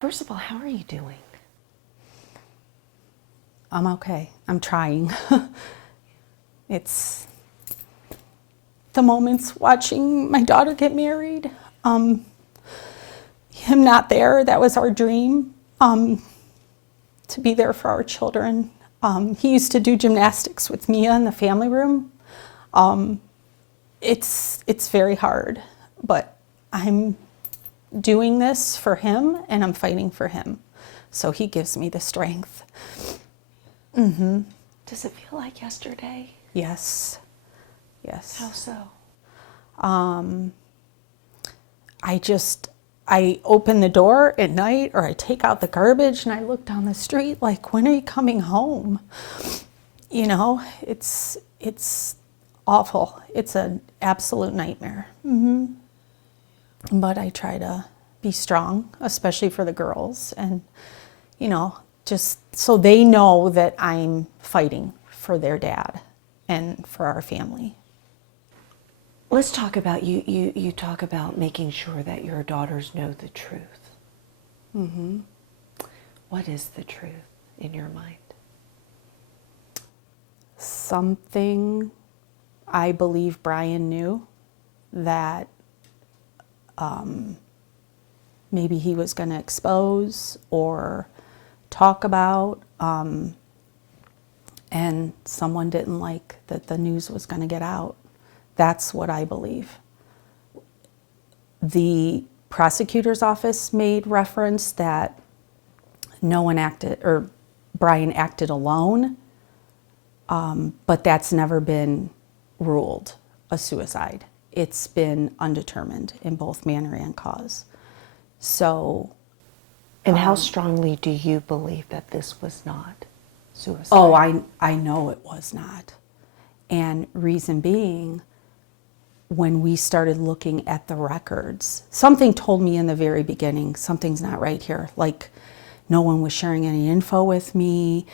First of all, how are you doing? I'm okay. I'm trying. It's the moments watching my daughter get married. Him not there, that was our dream, to be there for our children. He used to do gymnastics with Mia in the family room. It's very hard, but I'm doing this for him and I'm fighting for him. So he gives me the strength. Mm-hmm. Does it feel like yesterday? Yes. Yes. How so? I open the door at night or I take out the garbage and I look down the street like, when are you coming home? You know, it's awful. It's an absolute nightmare. Mm-hmm. But I try to be strong, especially for the girls, and, you know, just so they know that I'm fighting for their dad and for our family. Let's talk about, you talk about making sure that your daughters know the truth. Mm-hmm. What is the truth in your mind? Something I believe Bryon knew that maybe he was going to expose or talk about, and someone didn't like that the news was going to get out. That's what I believe. The prosecutor's office made reference that no one acted, or Bryon acted alone, but that's never been ruled a suicide. It's been undetermined in both manner and cause. So. And how strongly do you believe that this was not suicide? Oh, I know it was not. And reason being, when we started looking at the records, something told me in the very beginning, something's not right here. Like, no one was sharing any info with me.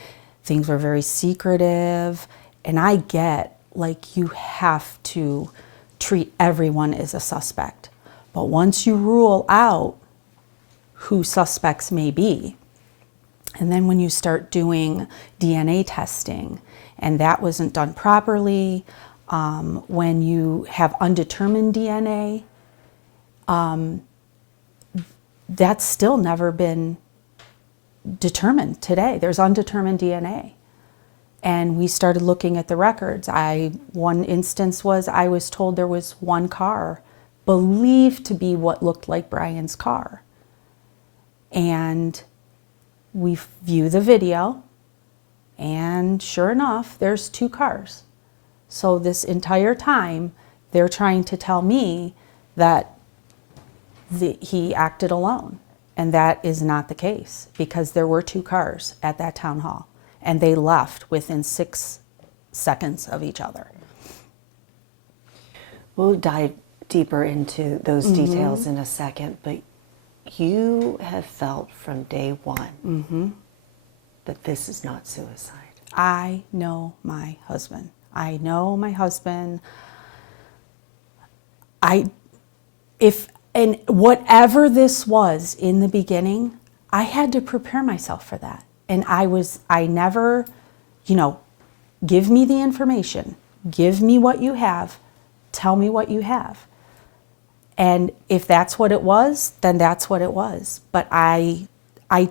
Things were very secretive. And I get, like, you have to treat everyone as a suspect. But once you rule out who suspects may be, and then when you start doing DNA testing, and that wasn't done properly, when you have undetermined DNA, that's still never been determined today. There's undetermined DNA. And we started looking at the records. One instance was I was told there was one car believed to be what looked like Bryon's car. And we view the video, and sure enough, there's two cars. So this entire time, they're trying to tell me that he acted alone. And that is not the case, because there were two cars at that town hall, and they left within 6 seconds of each other. We'll dive deeper into those details in a second, but you have felt from day one that this is not suicide. I know my husband. I know my husband. And whatever this was in the beginning, I had to prepare myself for that. And I never, give me the information, give me what you have, tell me what you have. And if that's what it was, then that's what it was. But I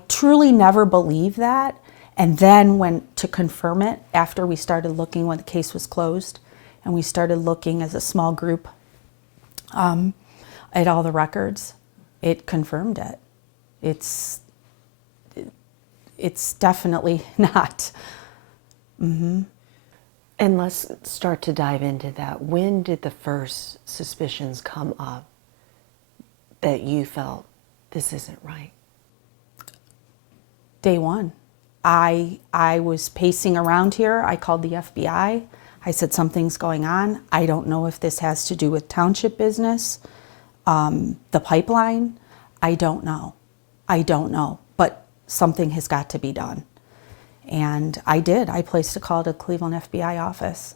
truly never believed that. And then went to confirm it after we started looking when the case was closed, and we started looking as a small group at all the records, it confirmed it. It's definitely not. Mm-hmm. And let's start to dive into that. When did the first suspicions come up that you felt this isn't right? Day one. I was pacing around here. I called the FBI. I said, something's going on. I don't know if this has to do with township business, the pipeline. I don't know. But something has got to be done. And I did. I placed a call to Cleveland FBI office.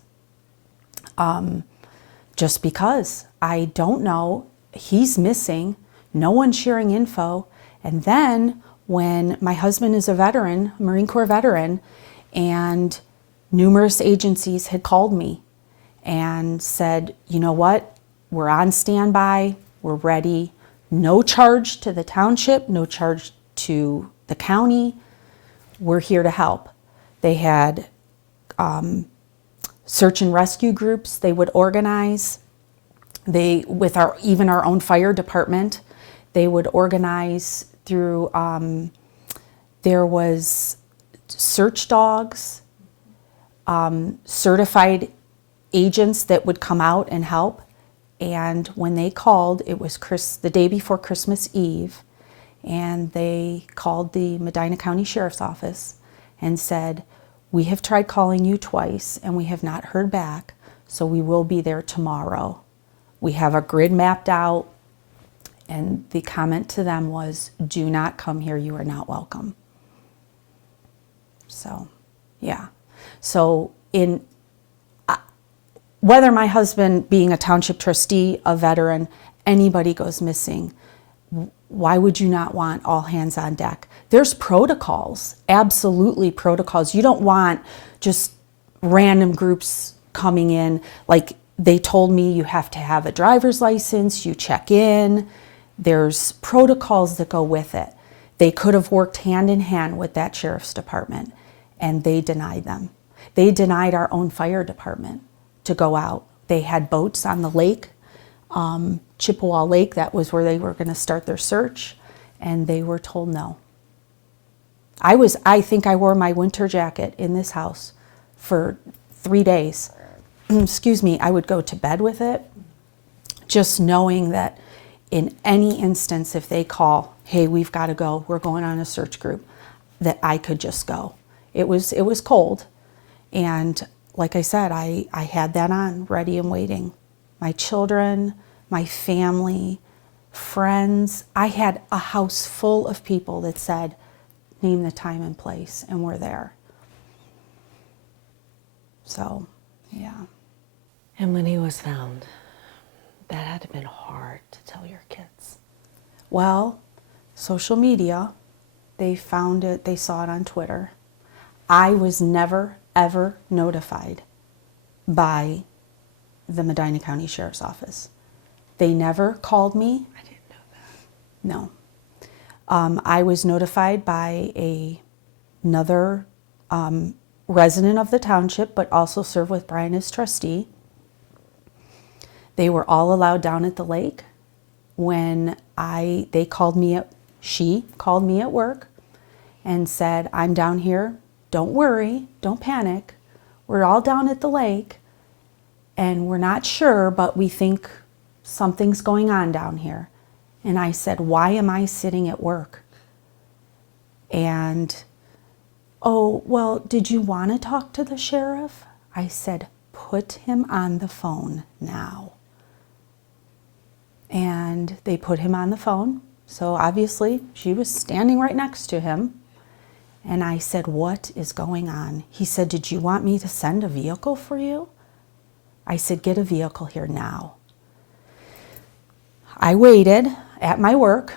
Just because I don't know. He's missing. No one's sharing info. And then when my husband is a veteran, Marine Corps veteran, and numerous agencies had called me and said, you know what, we're on standby, we're ready, no charge to the township, no charge to the county, we're here to help. They had search and rescue groups they would organize. With even our own fire department, they would organize through, there was search dogs, certified agents that would come out and help. And when they called, it was the day before Christmas Eve, and they called the Medina County Sheriff's Office and said, we have tried calling you twice and we have not heard back, so we will be there tomorrow. We have a grid mapped out, and the comment to them was, do not come here, you are not welcome. So, yeah. So whether my husband being a township trustee, a veteran, anybody goes missing, why would you not want all hands on deck? There's protocols, absolutely protocols. You don't want just random groups coming in. Like they told me, you have to have a driver's license, you check in. There's protocols that go with it. They could have worked hand in hand with that sheriff's department, and they denied them. They denied our own fire department to go out. They had boats on the lake, Chippewa Lake, that was where they were going to start their search, and they were told no. I think I wore my winter jacket in this house for 3 days. Excuse me, I would go to bed with it, just knowing that in any instance, if they call, hey, we've got to go, we're going on a search group, that I could just go. It was cold, and like I said, I had that on, ready and waiting. My children, my family, friends. I had a house full of people that said, name the time and place, and we're there. So, yeah. And when he was found, that had to have been hard to tell your kids. Well, social media, they found it, they saw it on Twitter. I was never, ever notified by the Medina County Sheriff's Office. They never called me. I didn't know that. No. I was notified by another resident of the township, but also served with Bryon as trustee. They were all allowed down at the lake. When she called me at work and said, I'm down here, don't worry, don't panic. We're all down at the lake and we're not sure, but we think something's going on down here. And I said, why am I sitting at work? And, oh, well, did you want to talk to the sheriff? I said, put him on the phone now. And they put him on the phone. So obviously she was standing right next to him. And I said, what is going on? He said, did you want me to send a vehicle for you? I said, get a vehicle here now. I waited at my work,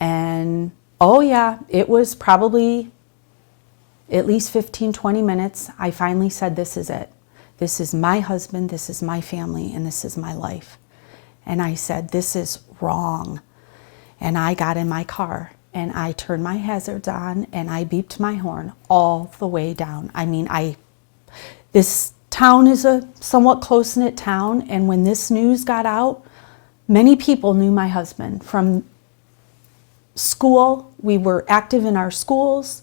and oh yeah, it was probably at least 15, 20 minutes. I finally said, this is it. This is my husband, this is my family, and this is my life. And I said, this is wrong. And I got in my car and I turned my hazards on and I beeped my horn all the way down. I mean, this town is a somewhat close-knit town, and when this news got out, many people knew my husband from school. We were active in our schools,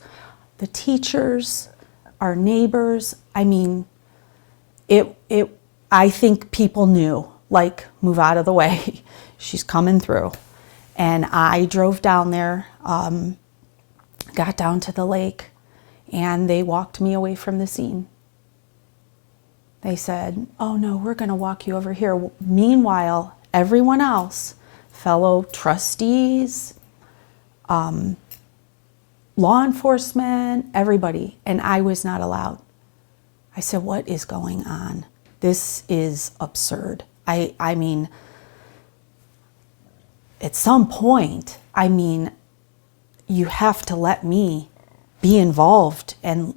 the teachers, our neighbors. I mean, I think people knew, like, move out of the way. She's coming through. And I drove down there, got down to the lake, and they walked me away from the scene. They said, oh no, we're going to walk you over here. Meanwhile, everyone else, fellow trustees, law enforcement, everybody, and I was not allowed. I said, what is going on? This is absurd. I mean, at some point, I mean, you have to let me be involved. And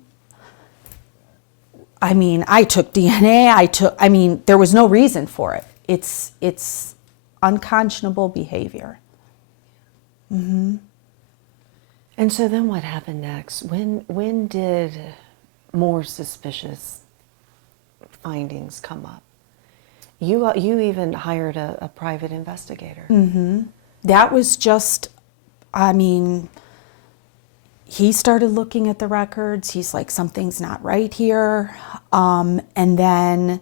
I mean, I took DNA, there was no reason for it. It's unconscionable behavior. And so then what happened next? When did more suspicious findings come up? You even hired a private investigator. That was just, he started looking at the records. He's like, something's not right here. And then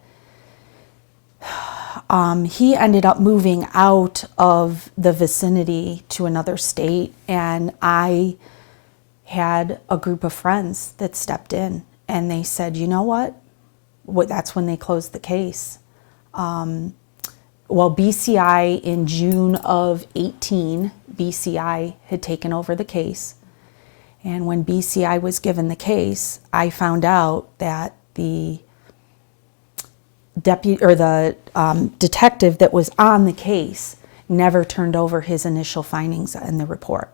he ended up moving out of the vicinity to another state. And I had a group of friends that stepped in and they said, you know what? That's when they closed the case. BCI in June of 18, BCI had taken over the case. And when BCI was given the case, I found out that the detective that was on the case never turned over his initial findings in the report.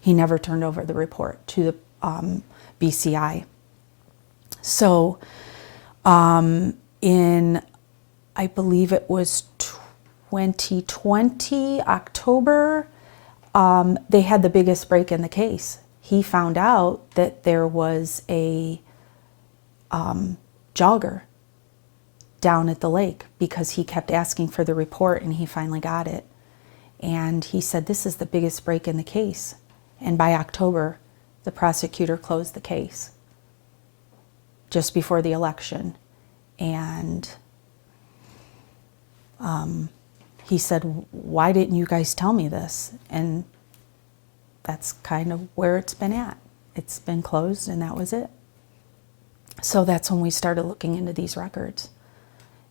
He never turned over the report to the BCI. So in, I believe it was 2020, October, they had the biggest break in the case. He found out that there was a jogger down at the lake because he kept asking for the report and he finally got it. And he said, this is the biggest break in the case. And by October, the prosecutor closed the case just before the election. And he said, why didn't you guys tell me this? And that's kind of where it's been at. It's been closed and that was it. So that's when we started looking into these records.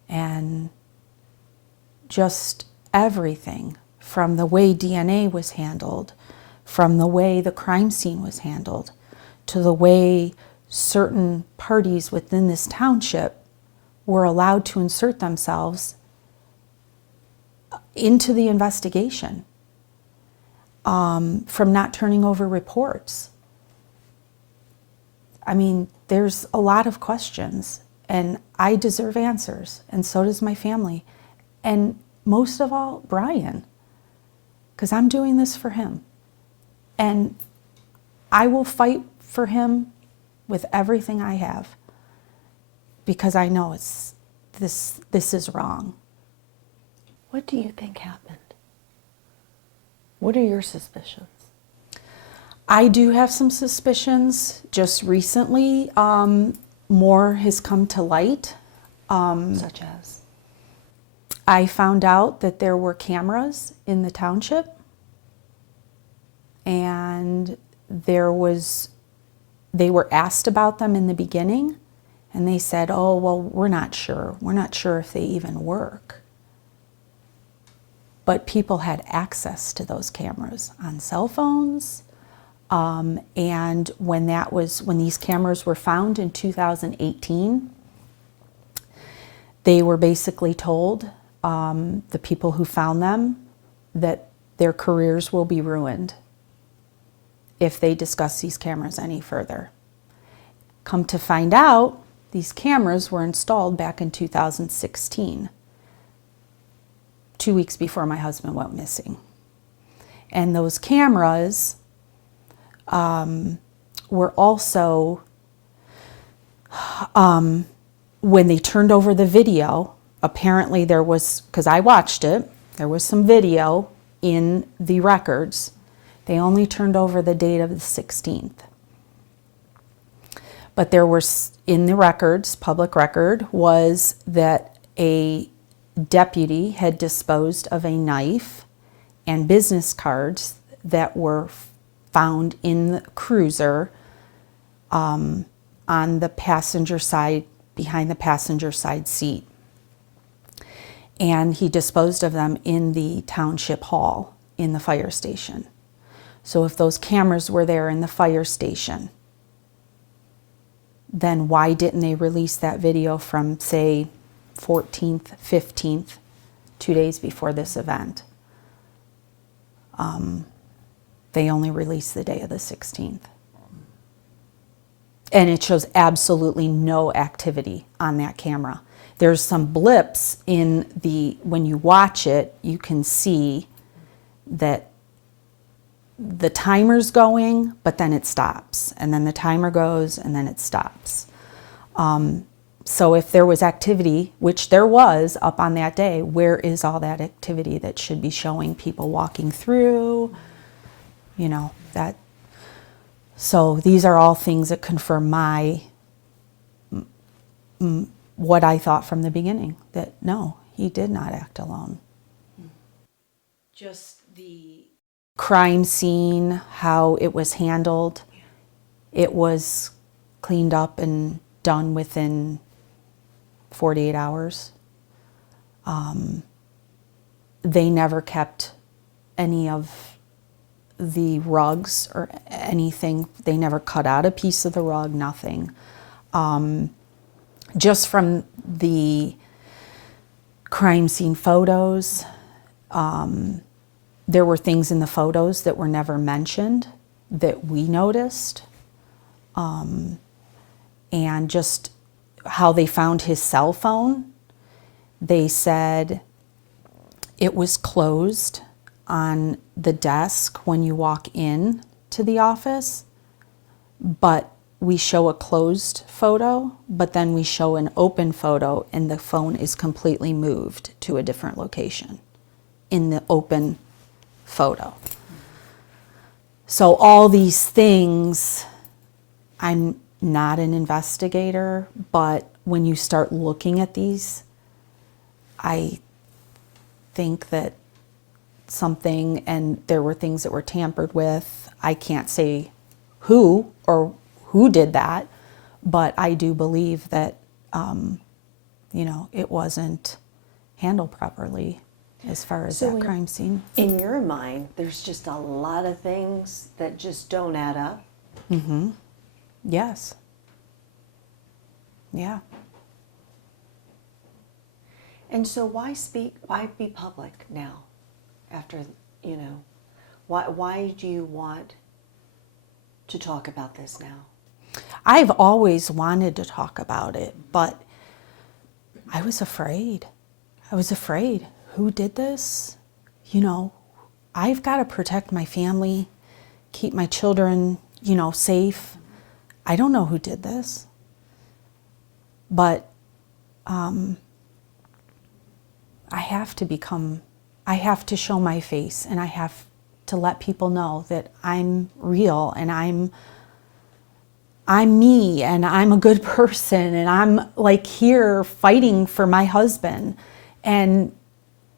And just everything from the way DNA was handled, from the way the crime scene was handled, to the way certain parties within this township were allowed to insert themselves into the investigation, from not turning over reports. There's a lot of questions, and I deserve answers, and so does my family. And most of all, Bryon, because I'm doing this for him. And I will fight for him with everything I have, because I know this is wrong. What do you think happened? What are your suspicions? I do have some suspicions. Just recently, more has come to light. Such as? I found out that there were cameras in the township, and they were asked about them in the beginning, and they said, oh, well, we're not sure. We're not sure if they even work. But people had access to those cameras on cell phones. And when these cameras were found in 2018, they were basically told, the people who found them, that their careers will be ruined if they discuss these cameras any further. Come to find out, these cameras were installed back in 2016, 2 weeks before my husband went missing. And those cameras were also, when they turned over the video, apparently there was, because I watched it, there was some video in the records. They only turned over the date of the 16th. But there was, in the records, public record, was that a deputy had disposed of a knife and business cards that were found in the cruiser on the passenger side, behind the passenger side seat. And he disposed of them in the township hall in the fire station. So if those cameras were there in the fire station, then why didn't they release that video from, say, 14th, 15th, 2 days before this event? They only released the day of the 16th. And it shows absolutely no activity on that camera. There's some blips in when you watch it, you can see that the timer's going, but then it stops. And then the timer goes, and then it stops. So if there was activity, which there was up on that day, where is all that activity that should be showing people walking through? You know, that. So these are all things that confirm what I thought from the beginning, that no, he did not act alone. Just the crime scene, how it was handled, it was cleaned up and done within 48 hours. They never kept any of the rugs or anything. They never cut out a piece of the rug, nothing. Just from the crime scene photos, there were things in the photos that were never mentioned that we noticed. And just how they found his cell phone, they said it was closed on the desk when you walk in to the office, but we show a closed photo, but then we show an open photo and the phone is completely moved to a different location in the open photo. So all these things, I'm not an investigator, but when you start looking at these, I think that something, and there were things that were tampered with. I can't say who did that, but I do believe that, it wasn't handled properly as far as that crime scene. In your mind, there's just a lot of things that just don't add up. Mm-hmm. Yes. Yeah. And so why be public now? After, why do you want to talk about this now? I've always wanted to talk about it, but I was afraid. Who did this? I've got to protect my family, keep my children, safe. I don't know who did this, but I have to show my face, and I have to let people know that I'm real, and I'm me, and I'm a good person, and I'm here fighting for my husband, and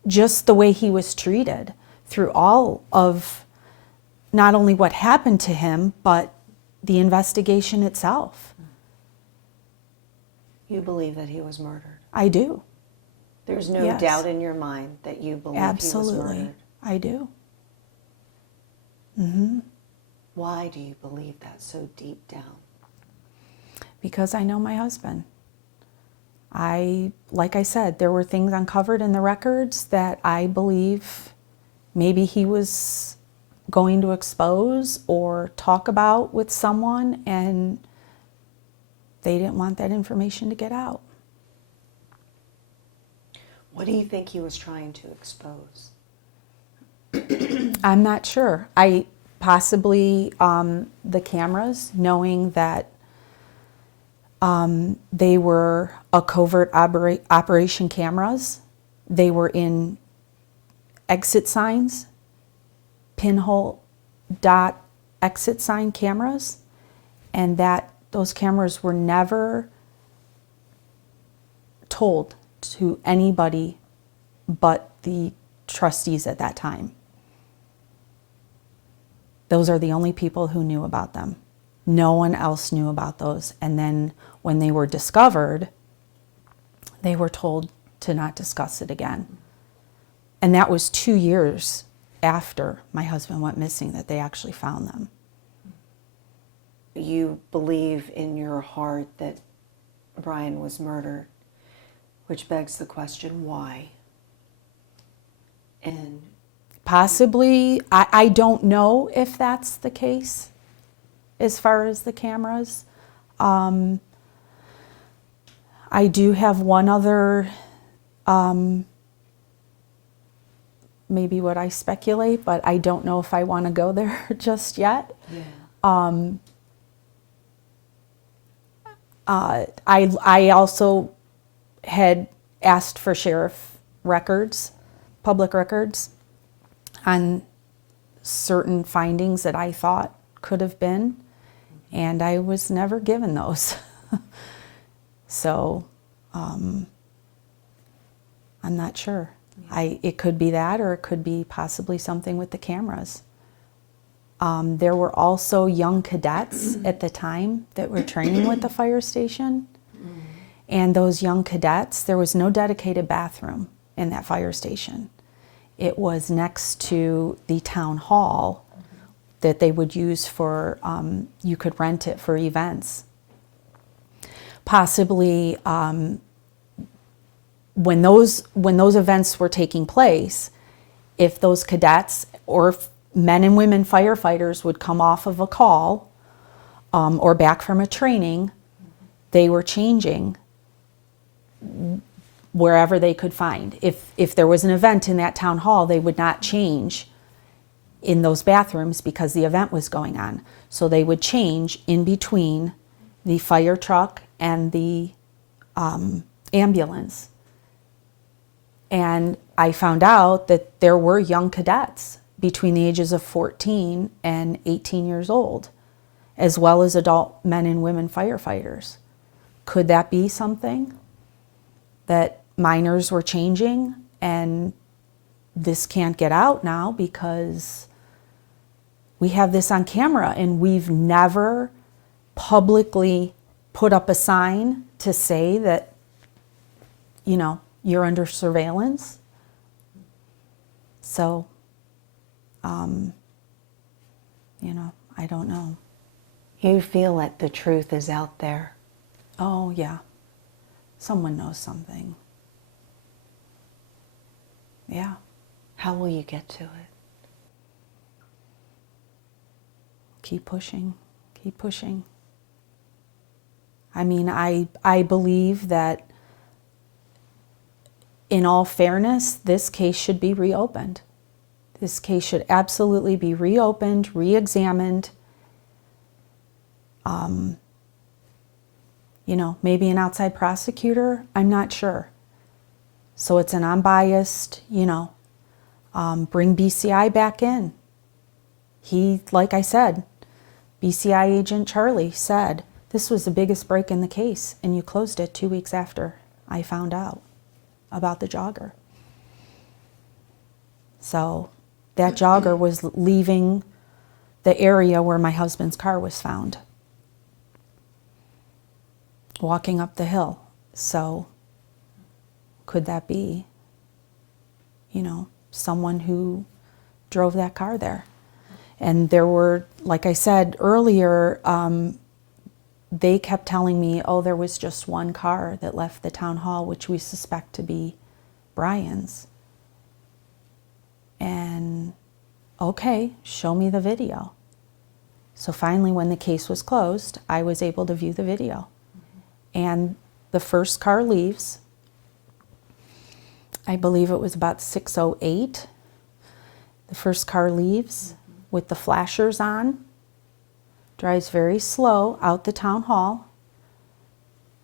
just the way he was treated through all of not only what happened to him, but the investigation itself. You believe that he was murdered? I do. There's no doubt in your mind that you believe he was murdered? I do. Mm-hmm. Why do you believe that so deep down? Because I know my husband. Like I said, there were things uncovered in the records that I believe maybe he was going to expose or talk about with someone, and they didn't want that information to get out. What do you think he was trying to expose? I'm not sure. I possibly the cameras, knowing that they were a covert operation cameras. They were in exit signs, pinhole dot exit sign cameras, and that those cameras were never told to anybody but the trustees at that time. Those are the only people who knew about them. No one else knew about those. And then when they were discovered, they were told to not discuss it again. And that was 2 years after my husband went missing that they actually found them. You believe in your heart that Bryon was murdered, which begs the question, why? And Possibly, I don't know if that's the case as far as the cameras. I do have one other, maybe what I speculate, but I don't know if I want to go there just yet. Yeah. I also had asked for sheriff records, public records, on certain findings that I thought could have been, and I was never given those. So I'm not sure. It could be that, or it could be possibly something with the cameras. There were also young cadets at the time that were training with the fire station. And those young cadets, there was no dedicated bathroom in that fire station. It was next to the town hall that they would use for, you could rent it for events. Possibly when those events were taking place, if those cadets or men and women firefighters would come off of a call or back from a training, they were changing wherever they could find. If there was an event in that town hall, they would not change in those bathrooms because the event was going on. So they would change in between the fire truck and the ambulance. And I found out that there were young cadets between the ages of 14 and 18 years old, as well as adult men and women firefighters. Could that be something? That minors were changing and this can't get out now because we have this on camera and we've never publicly put up a sign to say that, you know, you're under surveillance. So, you know, I don't know. You feel that the truth is out there. Oh, yeah. Someone knows something. Yeah. How will you get to it? Keep pushing. Keep pushing. I mean, I believe that in all fairness, this case should be reopened. This case should absolutely be reopened, re-examined. You know, maybe an outside prosecutor, I'm not sure. So it's an unbiased, you know, bring BCI back in. He, like I said, BCI agent Charlie said, this was the biggest break in the case, and you closed it 2 weeks after I found out about the jogger. So that jogger was leaving the area where my husband's car was found, walking up the hill. So could that be, you know, someone who drove that car there? And there were, like I said earlier, they kept telling me, oh, there was just one car that left the town hall, which we suspect to be Bryon's. And okay, show me the video. So finally, when the case was closed, I was able to view the video. And the first car leaves. I believe it was about 6:08. The first car leaves with the flashers on, drives very slow out the town hall.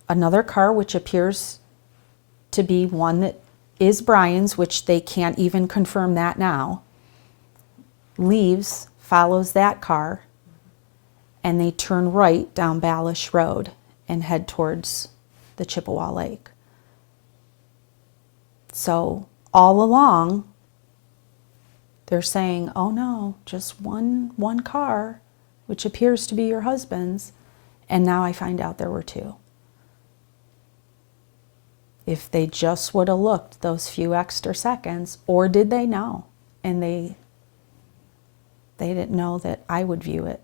Another car, which appears to be one that is Bryon's, which they can't even confirm that now, leaves, follows that car, and they turn right down Ballish Road and head towards the Chippewa Lake. So all along, they're saying, oh no, just one car, which appears to be your husband's, and now I find out there were two. If they just would have looked those few extra seconds, or did they know? And they didn't know that I would view it,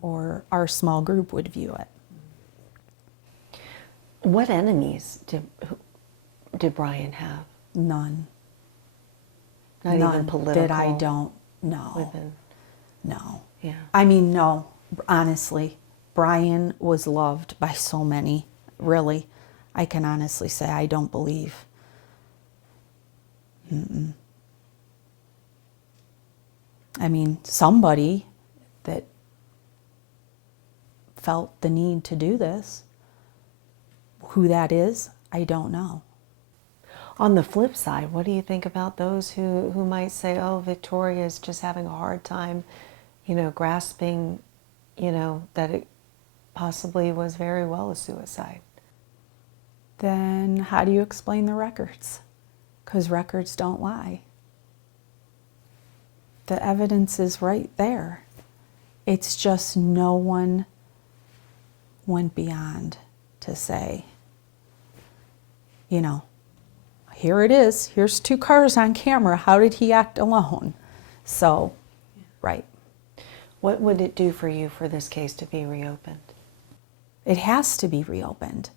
or our small group would view it. What enemies did Bryon have? None. Not None even political. that I don't know. Within, No. yeah. I mean, no, honestly, Bryon was loved by so many, really. I can honestly say I don't believe. I mean, somebody that felt the need to do this, who that is, I don't know. On the flip side, what do you think about those who might say, oh, Victoria is just having a hard time, grasping, that it possibly was very well a suicide? Then how do you explain the records? Because records don't lie. The evidence is right there. It's just no one went beyond to say, here it is. Here's 2 cars on camera. How did he act alone? So, right. What would it do for you for this case to be reopened? It has to be reopened.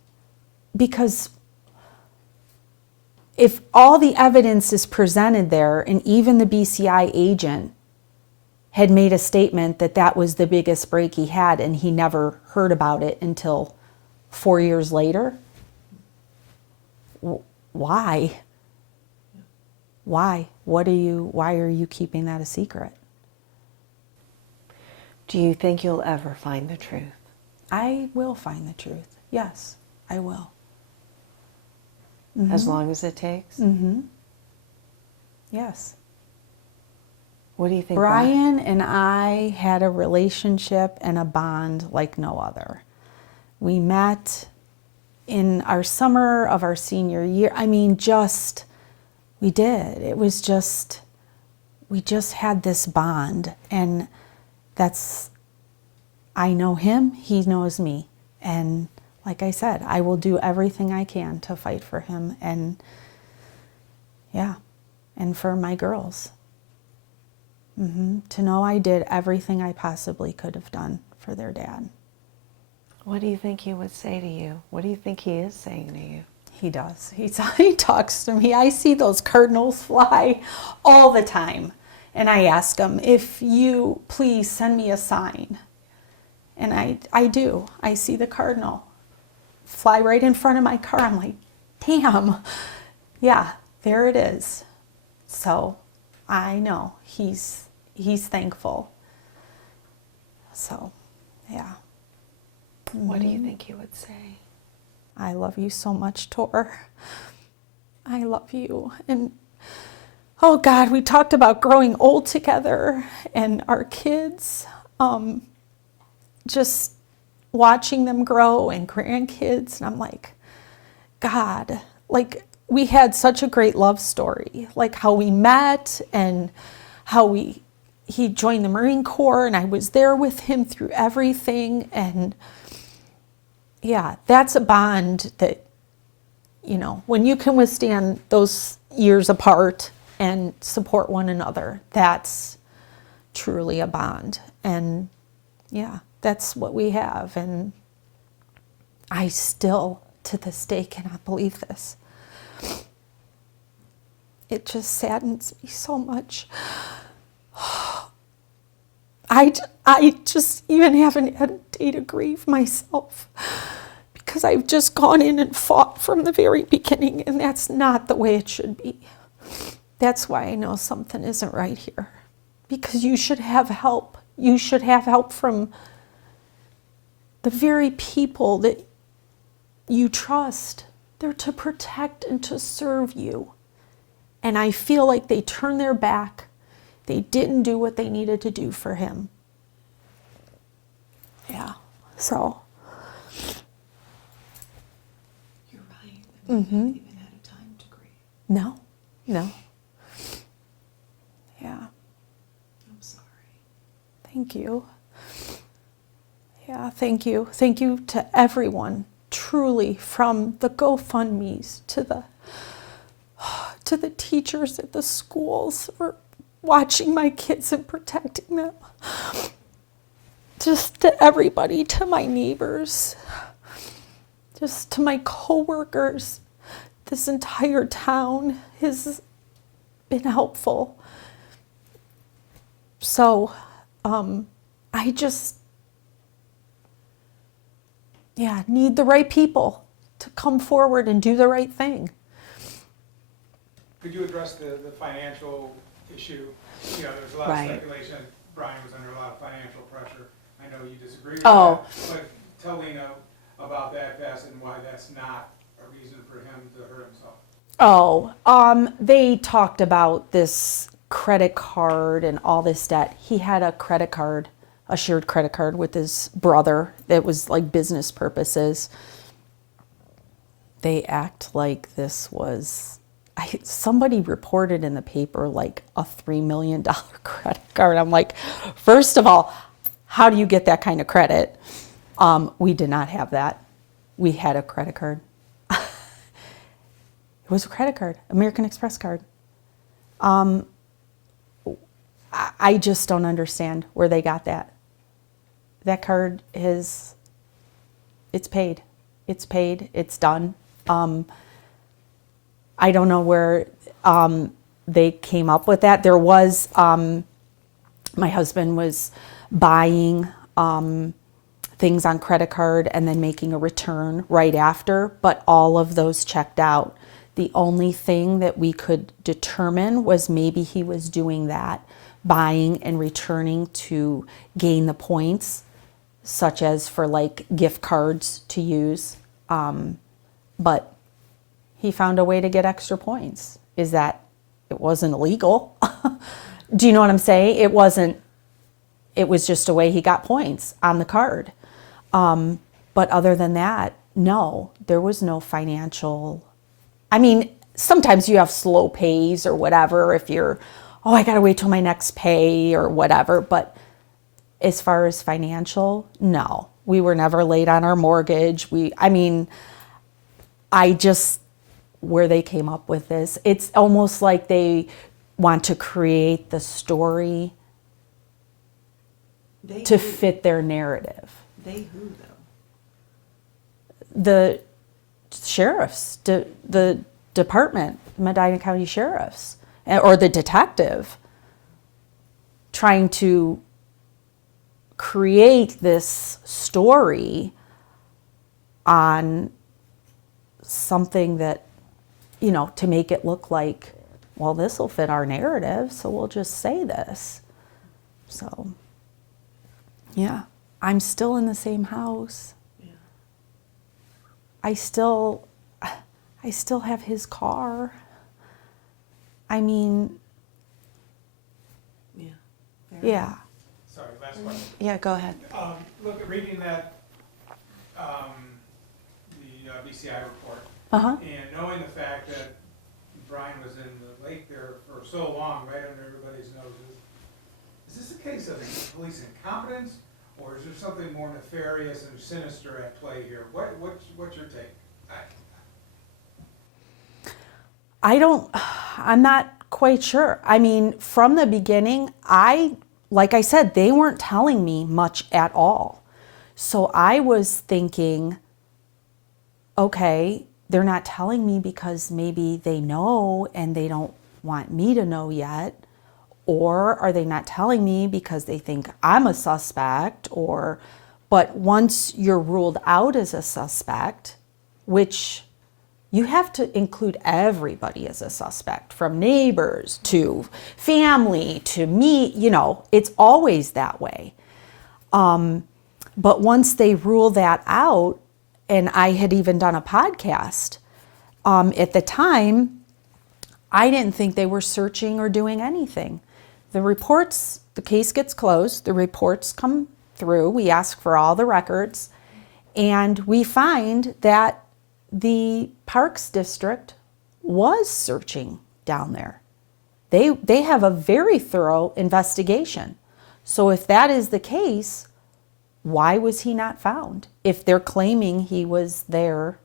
Because if all the evidence is presented there, and even the BCI agent had made a statement that that was the biggest break he had, and he never heard about it until 4 years later, why? Why? Why are you keeping that a secret? Do you think you'll ever find the truth? I will find the truth. Yes, I will. As long as it takes? Yes. What do you think? Bryon and I had a relationship and a bond like no other. We met in our summer of our senior year. I mean, we did. It was just, we just had this bond. And I know him, he knows me. And like I said, I will do everything I can to fight for him and for my girls. To know I did everything I possibly could have done for their dad. What do you think he would say to you? What do you think he is saying to you? He does. He talks to me. I see those cardinals fly all the time. And I ask him, if you please send me a sign. And I do. I see the cardinal fly right in front of my car. I'm like, damn. Yeah, there it is. So I know he's thankful. So, yeah. What do you think he would say? I love you so much, Tor. I love you. And oh God, we talked about growing old together and our kids, just watching them grow and grandkids. And I'm like, God, like we had such a great love story, like how we met and how he joined the Marine Corps and I was there with him through everything. And yeah, that's a bond that, when you can withstand those years apart and support one another, that's truly a bond. And yeah, that's what we have. And I still, to this day, cannot believe this. It just saddens me so much. I just even haven't had a day to grieve myself because I've just gone in and fought from the very beginning, and that's not the way it should be. That's why I know something isn't right here, because you should have help. You should have help from the very people that you trust. They're to protect and to serve you. And I feel like they turned their back. They didn't do what they needed to do for him. Yeah, so. You're right. I mean, I haven't even had a time to grieve. No. Yeah. I'm sorry. Thank you. Yeah, thank you. Thank you to everyone, truly, from the GoFundMes to the teachers at the schools for watching my kids and protecting them. Just to everybody, to my neighbors, just to my coworkers. This entire town has been helpful. So I just, need the right people to come forward and do the right thing. Could you address the financial issue? You know, there's a lot Right. of speculation. Bryon was under a lot of financial pressure. I know you disagree with Oh. that, but tell Lynna about that fast and why that's not a reason for him to hurt himself. They talked about this credit card and all this debt. He had a credit card, a shared credit card with his brother that was like business purposes. They act like this was, somebody reported in the paper like a $3 million credit card. I'm like, first of all, how do you get that kind of credit? We did not have that. We had a credit card. It was a credit card, American Express card. I just don't understand where they got that. That card is, it's paid. It's paid, it's done. I don't know where they came up with that. There was, my husband was buying things on credit card and then making a return right after, but all of those checked out. The only thing that we could determine was maybe he was doing that, buying and returning to gain the points, such as for like gift cards to use. But he found a way to get extra points. Is that, it wasn't illegal. Do you know what I'm saying? It wasn't, it was just a way he got points on the card. But other than that, no, there was no financial, I mean, sometimes you have slow pays or whatever if you're, oh, I gotta wait till my next pay or whatever. But as far as financial, no, we were never late on our mortgage. I just, where they came up with this, it's almost like they want to create the story They to who? fit their narrative. They who, though? The sheriffs, the department, Medina County sheriffs, or the detective, trying to create this story on something that, you know, to make it look like, well, this will fit our narrative, so we'll just say this. So, yeah, I'm still in the same house. Yeah. I still have his car. I mean, Yeah. Fair yeah. Sorry, last question. Yeah, go ahead. Look, reading that, the BCI report, Uh-huh. and knowing the fact that Bryon was in the lake there for so long, right under everybody's noses, is this a case of police incompetence, or is there something more nefarious and sinister at play here? What's your take? I'm not quite sure. I mean, from the beginning, like I said, they weren't telling me much at all. So I was thinking, okay, they're not telling me because maybe they know and they don't want me to know yet. Or are they not telling me because they think I'm a suspect? But once you're ruled out as a suspect, which you have to include everybody as a suspect, from neighbors to family to me, you know, it's always that way. But once they rule that out, and I had even done a podcast, at the time, I didn't think they were searching or doing anything. The reports, the case gets closed, the reports come through, we ask for all the records, and we find that the Parks District was searching down there. They have a very thorough investigation. So if that is the case, why was he not found? If they're claiming he was there.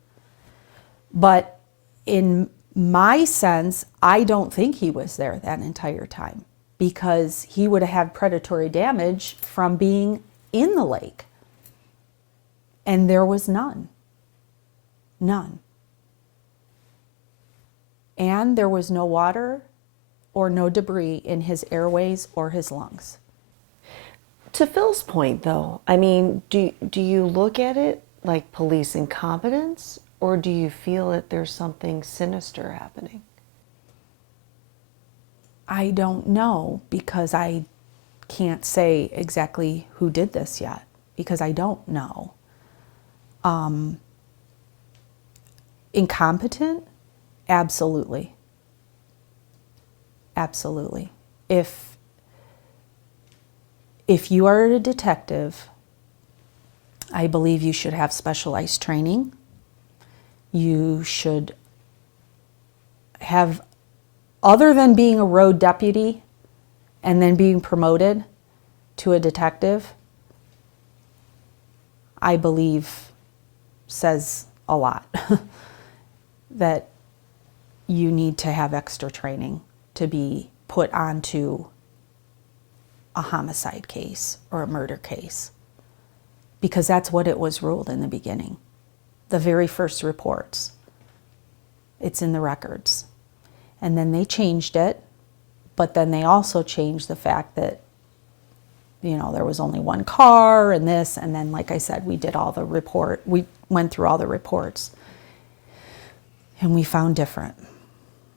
But in my sense, I don't think he was there that entire time, because he would have had predatory damage from being in the lake. And there was none. None. And there was no water or no debris in his airways or his lungs. To Phil's point, though, I mean, do you look at it like police incompetence, or do you feel that there's something sinister happening? I don't know, because I can't say exactly who did this yet, because I don't know. Incompetent? Absolutely. Absolutely. If you are a detective, I believe you should have specialized training. You should have, other than being a road deputy and then being promoted to a detective, I believe says a lot. That you need to have extra training to be put onto a homicide case or a murder case, because that's what it was ruled in the beginning. The very first reports, it's in the records. And then they changed it, but then they also changed the fact that, you know, there was only one car and this, and then, like I said, we went through all the reports, and we found different.